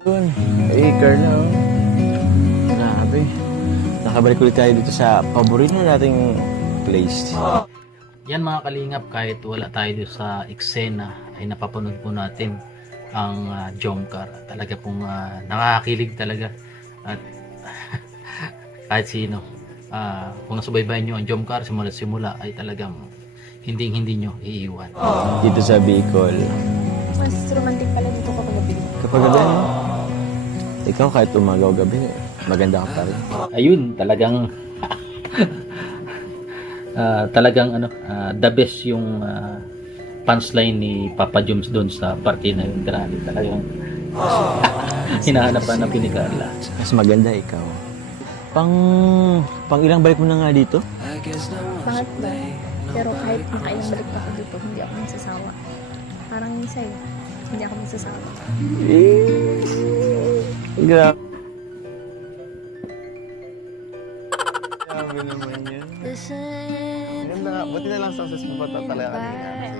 Yun. Eh, Carla, oh. Grabe. Nakabalik ulit tayo dito sa paborito nating place. Yan mga kalingap, kahit wala tayo dito sa eksena ay napapanood po natin ang Jomcar. Talaga pong nakakakilig talaga. At kahit sino, kung nasubaybayan nyo ang Jomcar simula ay talagang hindi nyo iiwan. Dito sa Bicol. Mas romantic pala dito kapag gabi. Kapag gabi, no? Ikaw kahit umagaw gabi, maganda ka pa rin. Ayun, talagang the best yung punchline ni Papa Joms doon sa party na yun. Grabe, talagang hinahanap-hanapin ni Carla. Mas maganda ikaw. Pang ilang balik mo na nga dito? Pangatlo. Pero kahit makailang balik pa ako dito, hindi ako magsasawa. Parang yung sa'yo, hindi ako magsasawa. Grabe. Grabe naman yun. Ganda nga, buti na lang success mo pa talaga kanina.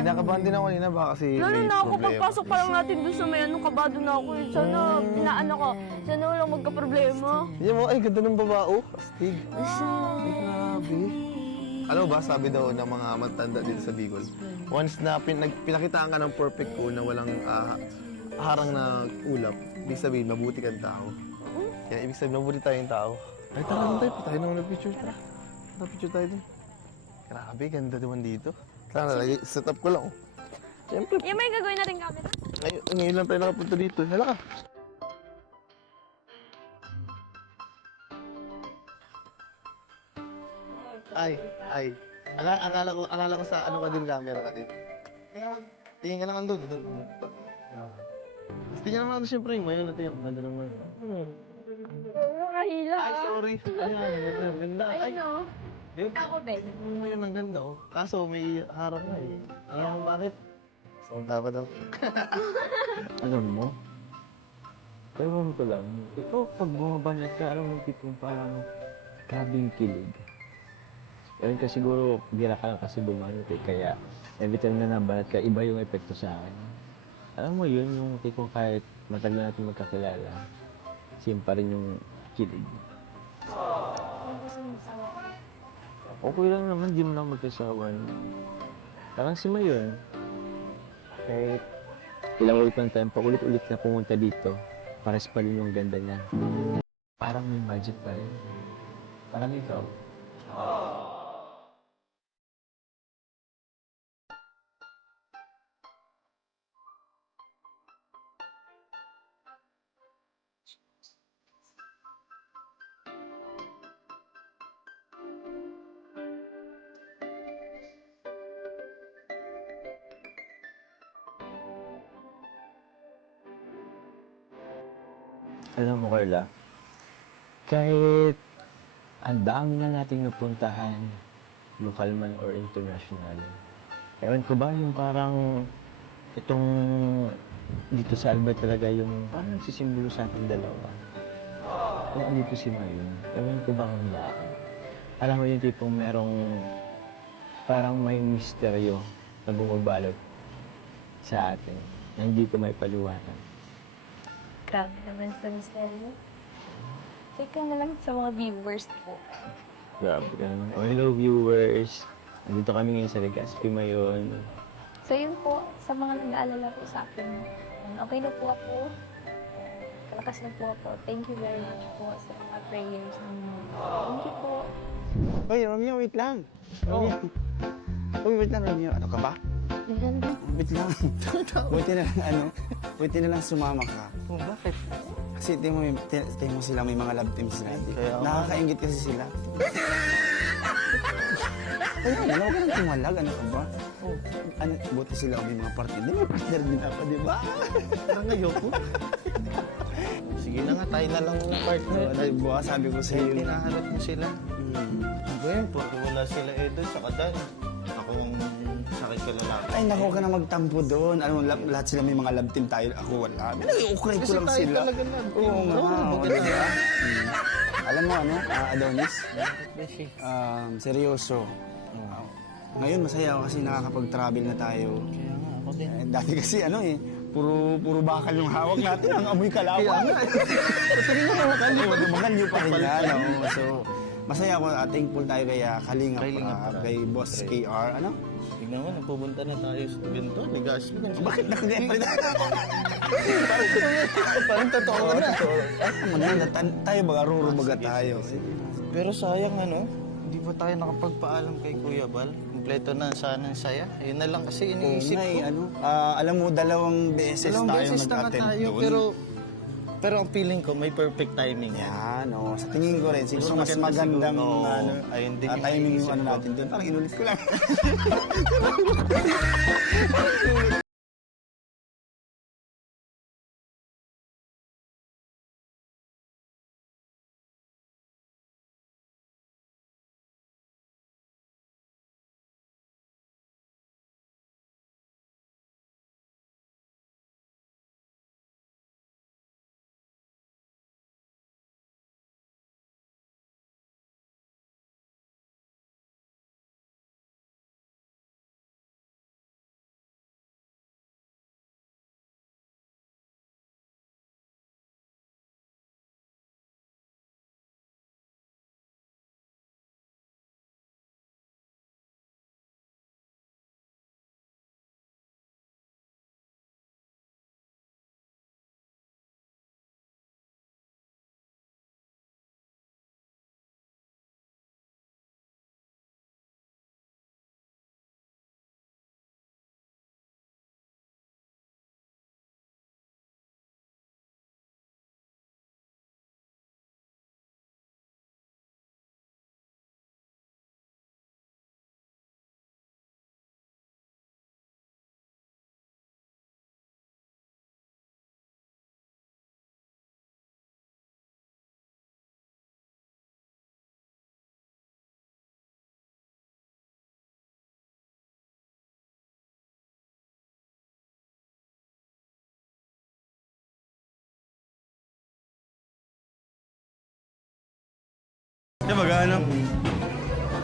Kinakabahan din ako kanina baka kasi Lalo may na ako, problema. pagpasok pa lang natin doon sa may anong kabado na ako. Sana, inaano ko, sana walang magka-problema. Yan mo, ay ganda ng babao. Astig. Ay, grabe. Alam mo ba, sabi daw ng mga matanda dito sa Bicol, once na pinakitaan ka ng perfect ko na walang harang na ulap, ibig sabihin, mabuti kang tao. Kaya ibig sabihin, mabuti tayong tao. Ay, tara naman tayo. Tayo naman ng-picture. Tara. Tara, picture tayo dun. Grabe, ganda naman dito. Tara, set up ko lang. Oh. Siyempre, Yung may gagawin natin camera. ngayon lang tayo nakapunta dito. Hala ka. Ay. Akala ko sa ano ka din camera ka din. Tingin ka lang andun. Tingnan naman siyempre yung mayo natin yung ganda naman. Nakahila. Ay, sorry. Ayan, ganda. Ay, no? yun. Ako, Ben. Mayo ng ganda oh. Kaso may harap na eh. Ayan, bakit? So, dapat daw. Alam mo, ewan ko lang, ikaw pag bumabanat ka, alam mo tipong parang grabing kilig. Ewan ka siguro, bira ka lang kasi bumanat eh, kaya every time na nabanat ka, iba yung epekto sa akin. Alam mo yun, yung tipong kahit matagal na natin magkakilala, same pa rin yung kilig. Okay lang naman, di mo lang magkasawa. Parang si Mayon, kahit ilang ulit ng time, paulit-ulit na pumunta dito, pares pa rin yung ganda niya. Parang may budget pa rin. Parang ikaw. Alam mo, Carla, kahit ang dami na nating napuntahan, local man or international, ewan ko ba yung parang itong dito sa Albert talaga yung parang nagsisimbolo sa ating dalawa. Kung andito si Mayon, ewan ko ba kung bakit. Alam mo yung tipong merong parang may misteryo na bumabalot sa atin na hindi ko may paliwanag. Grabe naman sa misteryo. Teka na lang sa mga viewers po. Grabe ka naman. Oh, hello viewers. Nandito kami ngayon sa Legazpi Mayon. So yun po, sa mga nag-aalala po sa akin, okay na po ako. Kalakas na po ako. Thank you very much po sa mga prayers ninyo. Thank you po. Hoy, Romeo, wait lang. Romeo. Uy, wait lang, Romeo. Ano ka ba? Wait lang. Buti na lang sumama ka. Oh, bakit? Kasi tingin mo sila, may mga love teams sila. Nakakaingit kasi sila. Kaya wala ka nang tumalag, ano ka ba? Ano, buti sila may mga partner. Di ba partner din ako, di ba? Parang ayoko. Sige na nga, tayo na lang partner. Buka, sabi ko sa iyo. Hinahanap mo sila. Well, pag wala sila Edo sa kadan, ako ang sakit ka lalaki. Ay, naku ka na magtampo doon. Ano, lahat sila may mga love team tayo. Ako wala. Pinag-ukray ko lang sila. talaga love team. Oo nga. maganda. Diba? Alam mo ano, Adonis? Seryoso. Ngayon masaya ako kasi nakakapag-travel na tayo. Dati kasi ano eh, Puro bakal yung hawak natin, ang amoy kalawa. Kaya nga. Sige nga, bakal yung pa rin yan. Oo. So, masaya ako, thankful tayo kay Kalingap, kay Boss KR. Ano? Tignan mo, napupunta na tayo sa ganito. Ligas. Bakit nakaganyan? Parang totoo na. Tayo baga, ruro baga tayo. Pero sayang ano, hindi pa tayo nakapagpaalam kay Kuya Bal. Kompleto na sana ang saya. Yun na lang kasi iniisip ko. Alam mo, 2 beses Dalawang tayo beses na nga nag-attend tayo, doon. pero ang feeling ko may perfect timing. Yan, sa tingin ko rin, siguro Mas mas maganda magandang siguro, ayun din yung timing yung iniisip ano ko. natin doon. Parang inulit ko lang.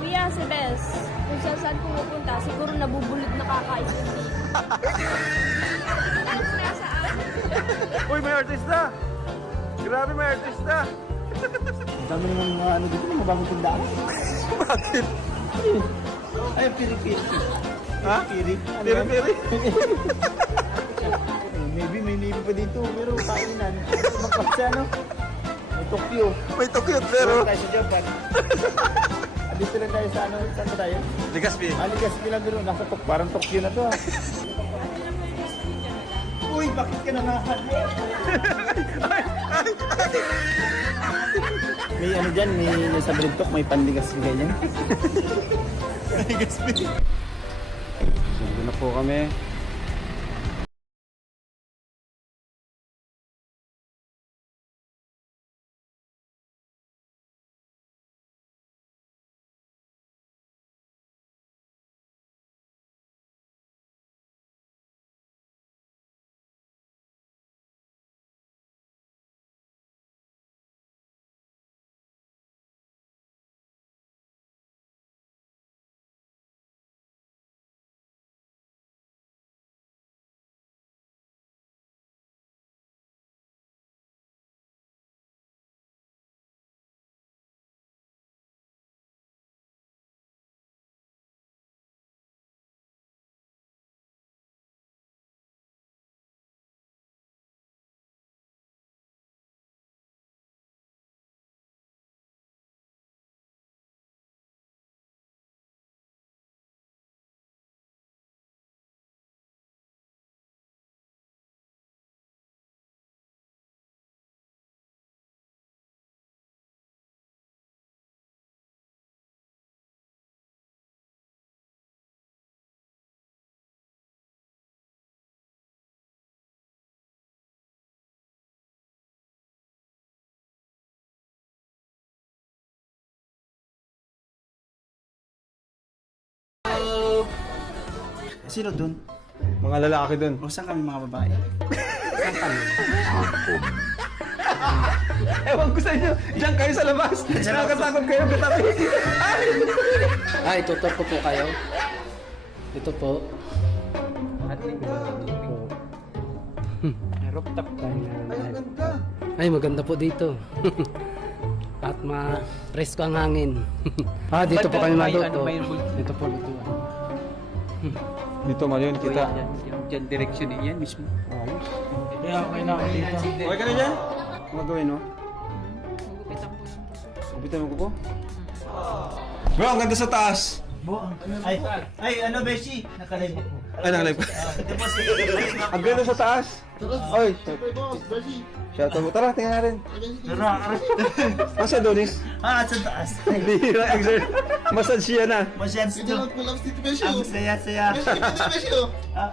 Kuya, si Bes, kung saan pumupunta, siguro nabubulot na kakaintindi. Uy, may artista! Grabe, may artista! Ang dami naman mga ano dito, mga bagong tindahan. Bakit? Ay, piri-piri. Ha? Piri-piri? Maybe may navy pa dito, pero kainan. Magkapsa, no? May Tokyo. May tukyo, pero... Tayo sa Japan. Dito lang tayo sa ano, saan ba tayo? Ligaspi. Ligaspi lang biro, nasa parang Tokyo na to ah. Uy, bakit ka nangahan? May ano dyan, may sa Brintok, may panligaspi ganyan. Ligaspi. Sundo na po kami. Sino dun? Mga lalaki dun. O saan kami mga babae? Saan kami? Ewan ko sa inyo, diyan kayo sa labas. Nakakatakot kayo katabi. Ay, tutor ko po kayo. Ito po. Rooftop tayo. Ay, maganda po dito. At presko ang hangin. Dito po kami maluto. Dito po luto. Dito mali yun kita. Diyan direksyon niyan mismo. Kaya okay na ako dito. Okay ka na dyan? Ano gawin, no? Gupitan mo ko po? Bro, ang ganda sa taas. Ay, ano, Beshi? Nakalive ako. Ay, nakalive ka. Ang ganda sa taas. Oy, shout out mo. Tara, tingnan natin. Masa Donis? Sa taas. Bihira, massage siya na. Masyadong ito. Ang saya-saya.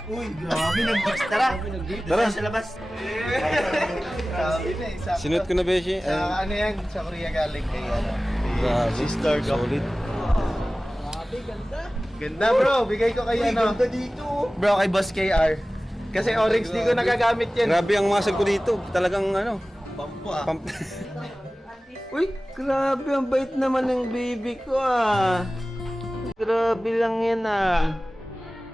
Uy, grabe, nag-beach. Tara. Tara. Sa labas. Sinut ko na, Beshi. Ano yan? Sa Korea galing kay Grabe. Sister Gap. Solid. Ganda bro, bigay ko kay ano. Ganda dito. Bro, kay Boss KR. Kasi orange di ko nagagamit yan. Grabe ang muscle ko dito. Talagang ano. Pampo ah. Pump. Uy, grabe ang bait naman ng baby ko ah. Grabe lang yan ah.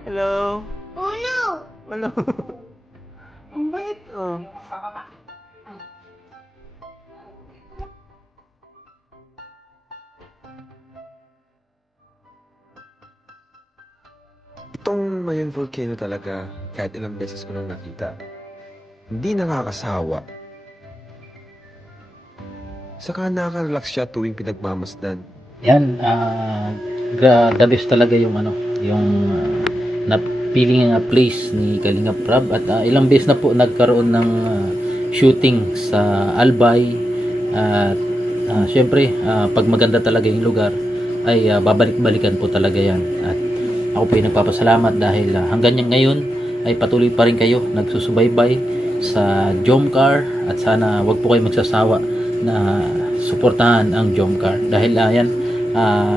Hello? Oh no! Hello? Ang bait oh. Itong Mayon Volcano talaga, kahit ilang beses ko nang nakita, hindi nakakasawa. Saka nakaka-relax siya tuwing pinagmamasdan. Yan, the best talaga yung ano, yung napiling nga place ni Kalinga Prab at ilang beses na po nagkaroon ng shooting sa Albay at syempre pag maganda talaga yung lugar ay babalik-balikan po talaga yan at ako po ay nagpapasalamat dahil hanggang ngayon ay patuloy pa rin kayo nagsusubaybay sa Jomcar at sana wag po kayo magsasawa na suportahan ang Jomcar dahil yan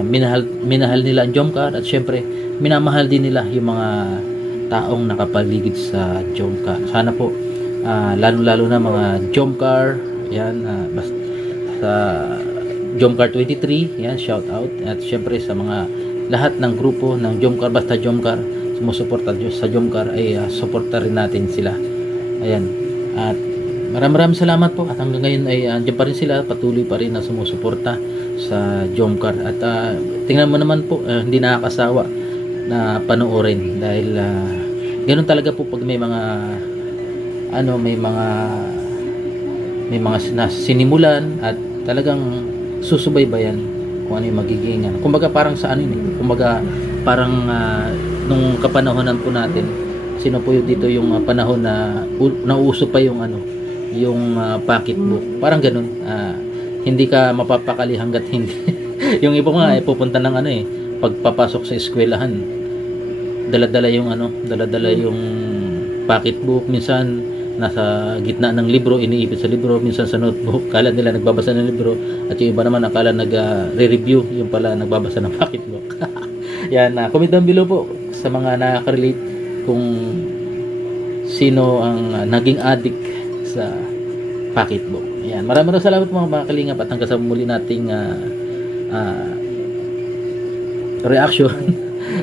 minahal nila ang Jomcar at syempre minamahal din nila yung mga taong nakapaligid sa Jomcar. Sana po lalo-lalo na mga Jomcar yan sa Jomcar 23 yan, shout out at syempre sa mga lahat ng grupo ng Jomcar, basta Jomcar sumusuporta sa Jomcar ay suporta rin natin sila. Ayan, at maraming salamat po at hanggang ngayon ay andyan pa rin sila, patuloy pa rin na sumusuporta sa Jomcar at tingnan mo naman po hindi nakakasawa na panoorin dahil ganoon talaga po pag may mga may mga sinimulan at talagang susubaybayan kung ano yung magiging kumbaga parang sa ano yun kumbaga parang nung kapanahonan po natin sino po yung dito yung panahon na nauuso pa yung yung pocketbook parang ganun hindi ka mapapakali hanggat hindi yung iba nga pupunta ng pagpapasok sa eskwelahan dala-dala yung pocketbook minsan nasa gitna ng libro, iniipit sa libro, minsan sa notebook, kala nila nagbabasa ng libro at yung iba naman akala nag-re-review, yung pala nagbabasa ng pocketbook. Yan, comment down below po sa mga nakaka-relate kung sino ang naging addict sa pocketbook. Yan, maraming salamat mga kalingap at hanggang sa muli nating reaction.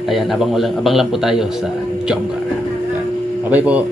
Ayan, abang lang po tayo sa Jomcar. Bye-bye po.